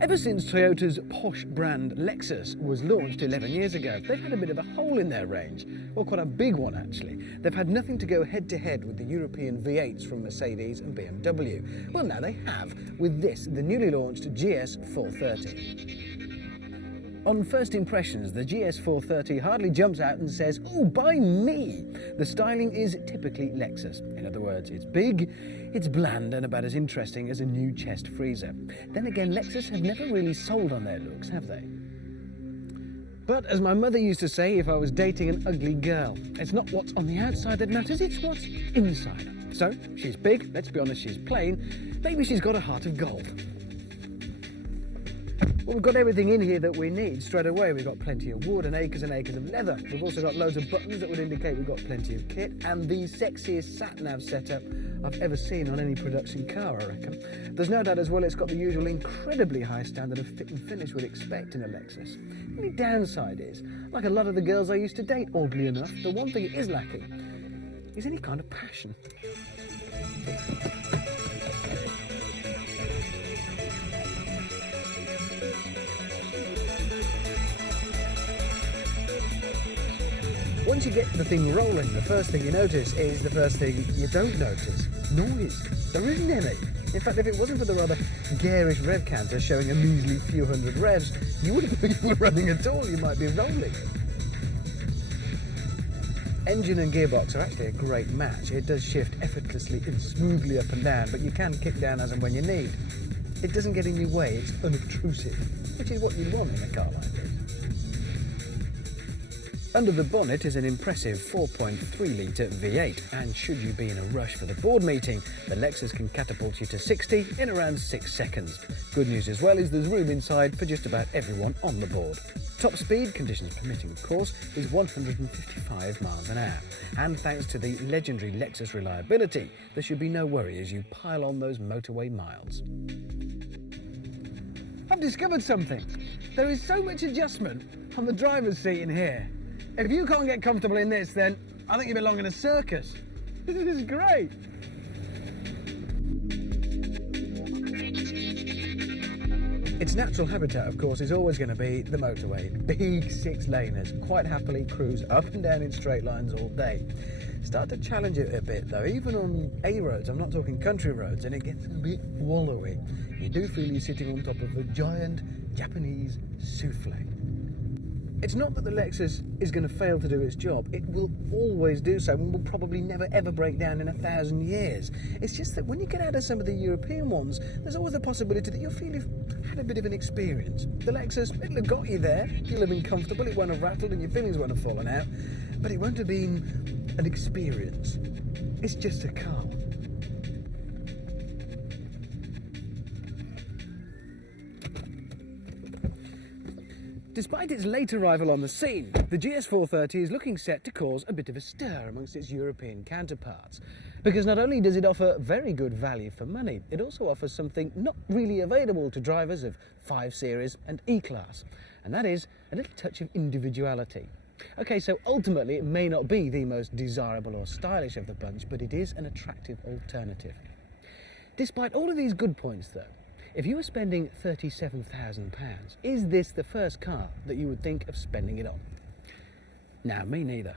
Ever since Toyota's posh brand Lexus was launched 11 years ago, they've had a bit of a hole in their range. Well, quite a big one actually. They've had nothing to go head to head with the European V8s from Mercedes and BMW. Well, now they have with this, the newly launched GS430. On first impressions, the GS430 hardly jumps out and says, "Oh, buy me!" The styling is typically Lexus. In other words, it's big, it's bland and about as interesting as a new chest freezer. Then again, Lexus have never really sold on their looks, have they? But as my mother used to say, if I was dating an ugly girl, it's not what's on the outside that matters, it's what's inside. So, she's big, let's be honest, she's plain, maybe she's got a heart of gold. Well, we've got everything in here that we need straight away. We've got plenty of wood and acres of leather. We've also got loads of buttons that would indicate we've got plenty of kit, and the sexiest sat nav setup I've ever seen on any production car, I reckon. There's no doubt as well it's got the usual incredibly high standard of fit and finish we'd expect in a Lexus. The only downside is, like a lot of the girls I used to date, oddly enough, the one thing it is lacking is any kind of passion. Once you get the thing rolling, the first thing you notice is the first thing you don't notice. Noise. There isn't any. In fact, if it wasn't for the rather garish rev counter showing a measly few hundred revs, you wouldn't think you were running at all, you might be rolling. Engine and gearbox are actually a great match. It does shift effortlessly and smoothly up and down, but you can kick down as and when you need. It doesn't get in your way, it's unobtrusive, which is what you want in a car like this. Under the bonnet is an impressive 4.3-litre V8, and should you be in a rush for the board meeting, the Lexus can catapult you to 60 in around 6 seconds. Good news as well is there's room inside for just about everyone on the board. Top speed, conditions permitting of course, is 155 miles an hour. And thanks to the legendary Lexus reliability, there should be no worry as you pile on those motorway miles. I've discovered something. There is so much adjustment on the driver's seat in here. If you can't get comfortable in this, then I think you belong in a circus. This is great. Its natural habitat, of course, is always going to be the motorway. Big 6-laners quite happily cruise up and down in straight lines all day. Start to challenge it a bit though, even on A roads, I'm not talking country roads, and it gets a bit wallowy. You do feel you're sitting on top of a giant Japanese souffle. It's not that the Lexus is going to fail to do its job. It will always do so and will probably never ever break down in 1,000 years. It's just that when you get out of some of the European ones, there's always the possibility that you'll feel you've had a bit of an experience. The Lexus, it'll have got you there, you'll have been comfortable, it won't have rattled and your feelings won't have fallen out, but it won't have been an experience. It's just a car. Despite its late arrival on the scene, the GS430 is looking set to cause a bit of a stir amongst its European counterparts. Because not only does it offer very good value for money, it also offers something not really available to drivers of 5 Series and E-Class, and that is a little touch of individuality. Okay, so ultimately it may not be the most desirable or stylish of the bunch, but it is an attractive alternative. Despite all of these good points though, if you were spending £37,000, is this the first car that you would think of spending it on? No, me neither.